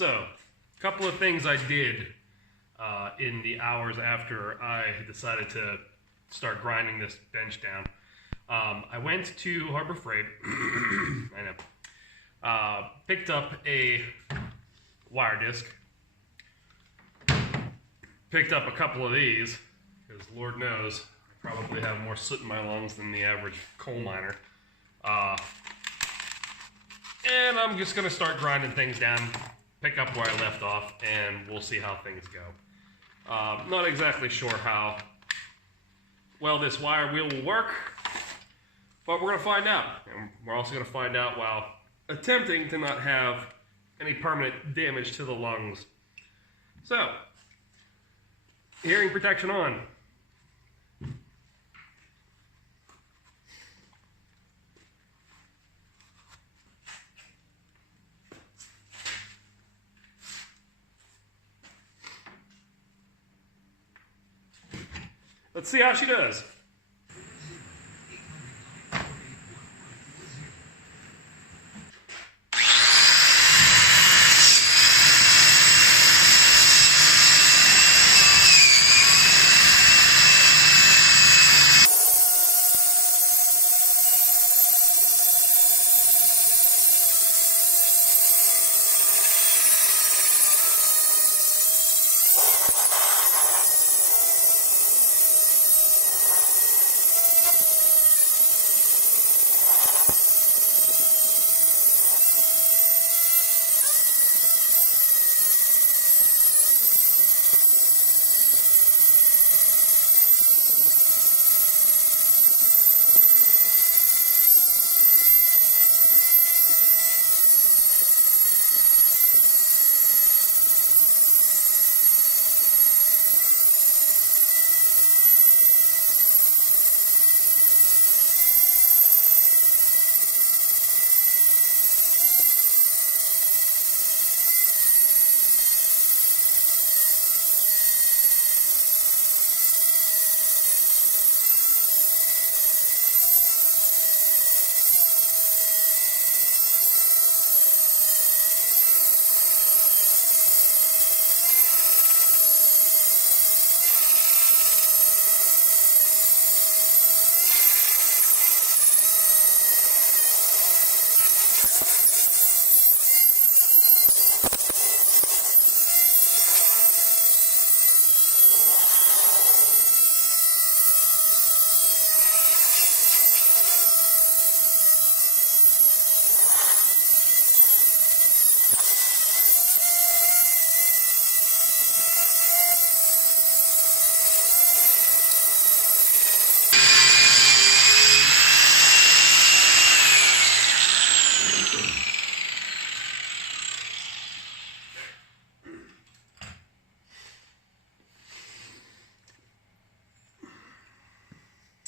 So, a couple of things I did in the hours after I decided to start grinding this bench down. I went to Harbor Freight, I know, picked up a wire disc, picked up a couple of these, because Lord knows I probably have more soot in my lungs than the average coal miner. And I'm just going to start grinding things down, pick up where I left off, and we'll see how things go. Not exactly sure how well this wire wheel will work, but we're going to find out. And we're also going to find out while attempting to not have any permanent damage to the lungs. So, hearing protection on. Let's see how she does.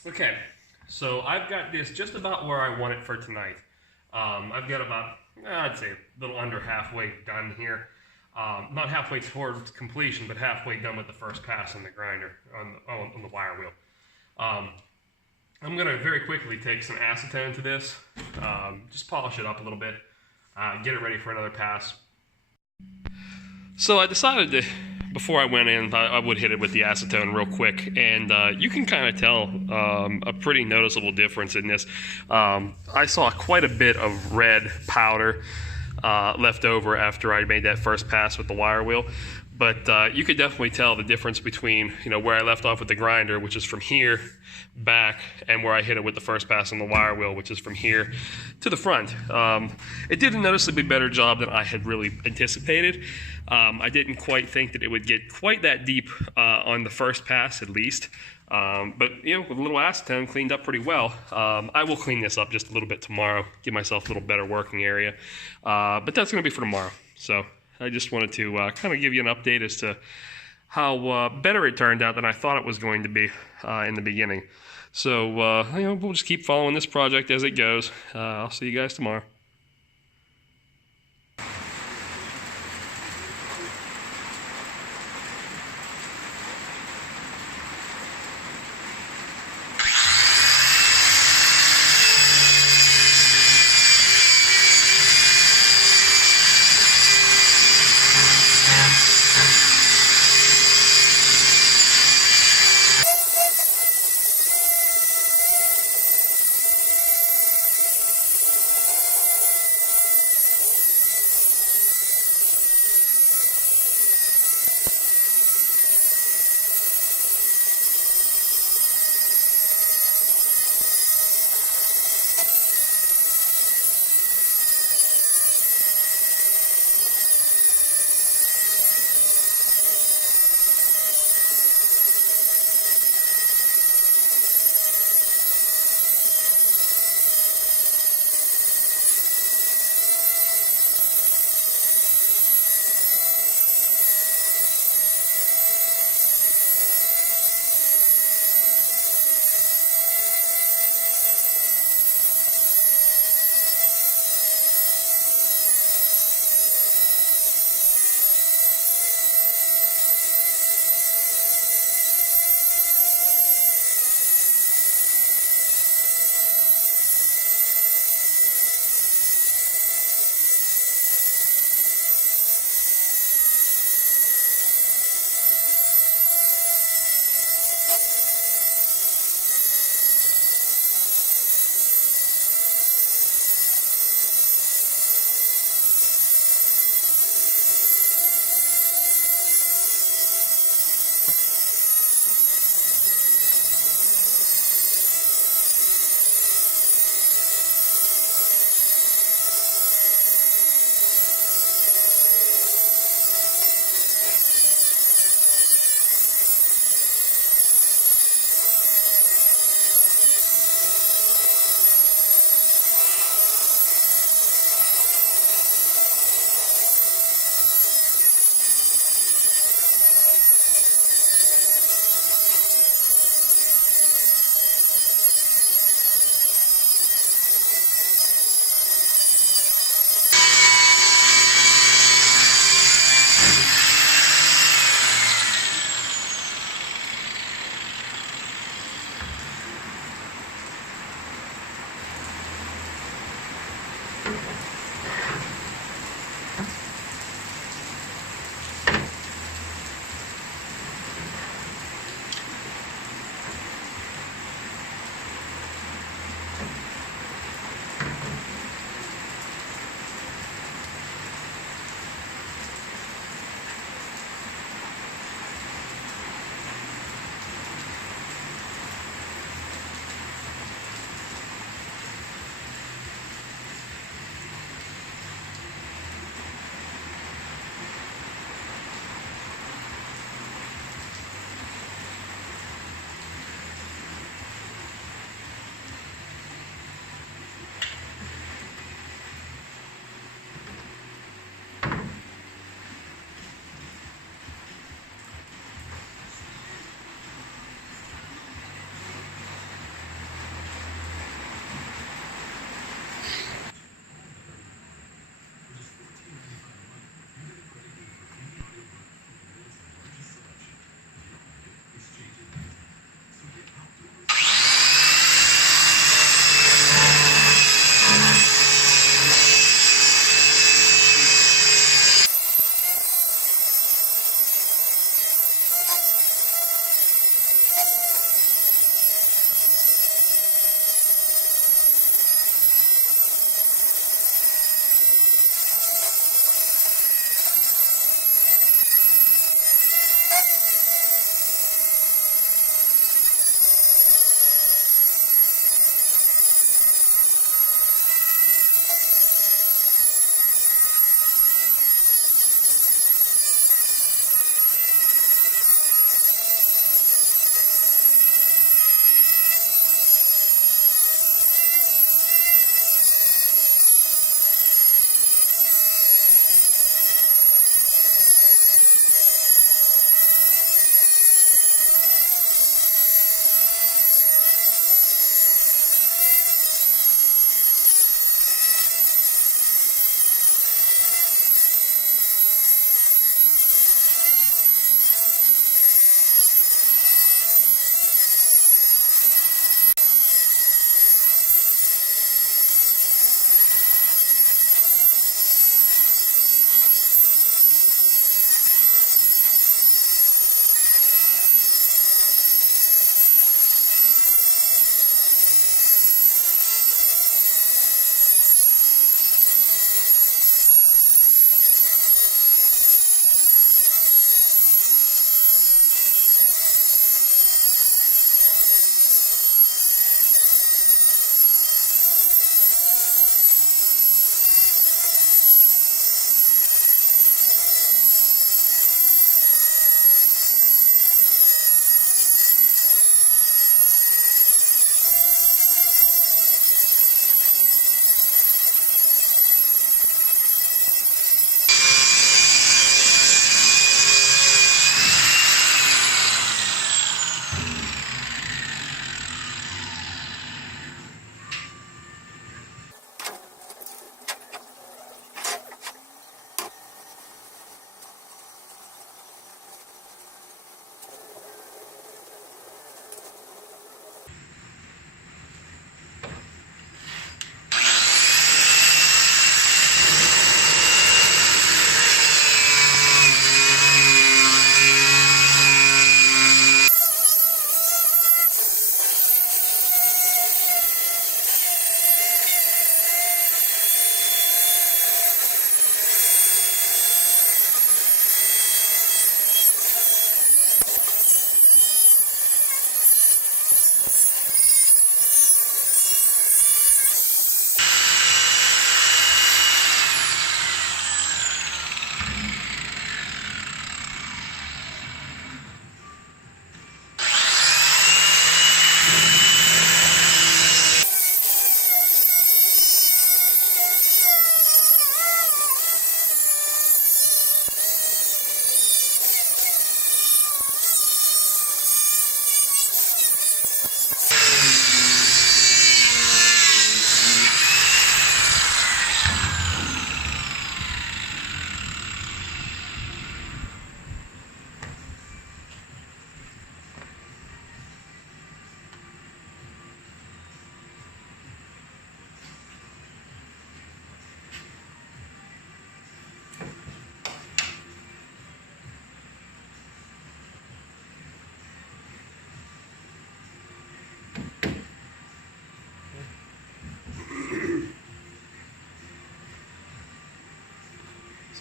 Okay, so I've got this just about where I want it for tonight. I've got about, I'd say, a little under halfway done here. Not halfway towards completion, but halfway done with the first pass on the grinder, on the wire wheel. I'm going to very quickly take some acetone to this, just polish it up a little bit, get it ready for another pass. So I decided to, before I went in, I would hit it with the acetone real quick, and you can kind of tell a pretty noticeable difference in this. I saw quite a bit of red powder left over after I made that first pass with the wire wheel, but you could definitely tell the difference between where I left off with the grinder, which is from here back, and where I hit it with the first pass on the wire wheel, which is from here to the front. It did a noticeably better job than I had really anticipated. I didn't quite think that it would get quite that deep on the first pass, at least. But with a little acetone, cleaned up pretty well. I will clean this up just a little bit tomorrow, give myself a little better working area. But that's going to be for tomorrow. So I just wanted to kind of give you an update as to how better it turned out than I thought it was going to be in the beginning. So we'll just keep following this project as it goes. I'll see you guys tomorrow.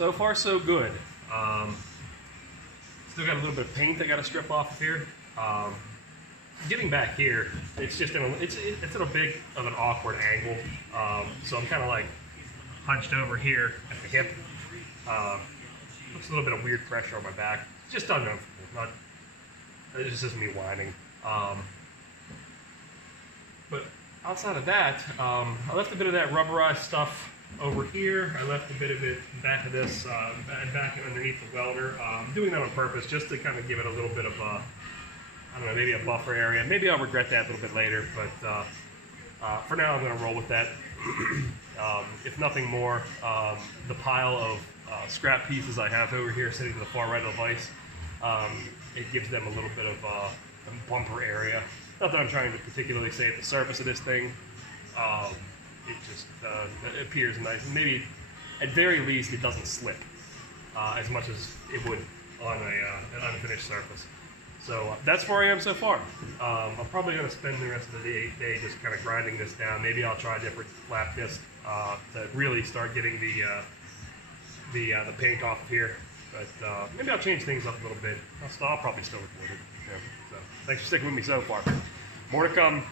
So far, so good. Still got a little bit of paint I got to strip off of here. Getting back here, it's just it's at a big of an awkward angle. So I'm kind of like hunched over here at the hip. Looks a little bit of weird pressure on my back. It's just uncomfortable. It's just me whining. But outside of that, I left a bit of that rubberized stuff over here. I left a bit of it back of this, back underneath the welder. Doing that on purpose just to kind of give it a little bit of a, I don't know, maybe a buffer area. Maybe I'll regret that a little bit later, but for now I'm going to roll with that. If nothing more, the pile of scrap pieces I have over here sitting to the far right of the vise, it gives them a little bit of a bumper area. Not that I'm trying to particularly save the surface of this thing. It just it appears nice. Maybe, at very least, it doesn't slip as much as it would on an unfinished surface. So that's where I am so far. I'm probably going to spend the rest of the day just kind of grinding this down. Maybe I'll try a different flap disc to really start getting the paint off of here. But maybe I'll change things up a little bit. I'll probably still record it. Yeah. So thanks for sticking with me so far. More to come.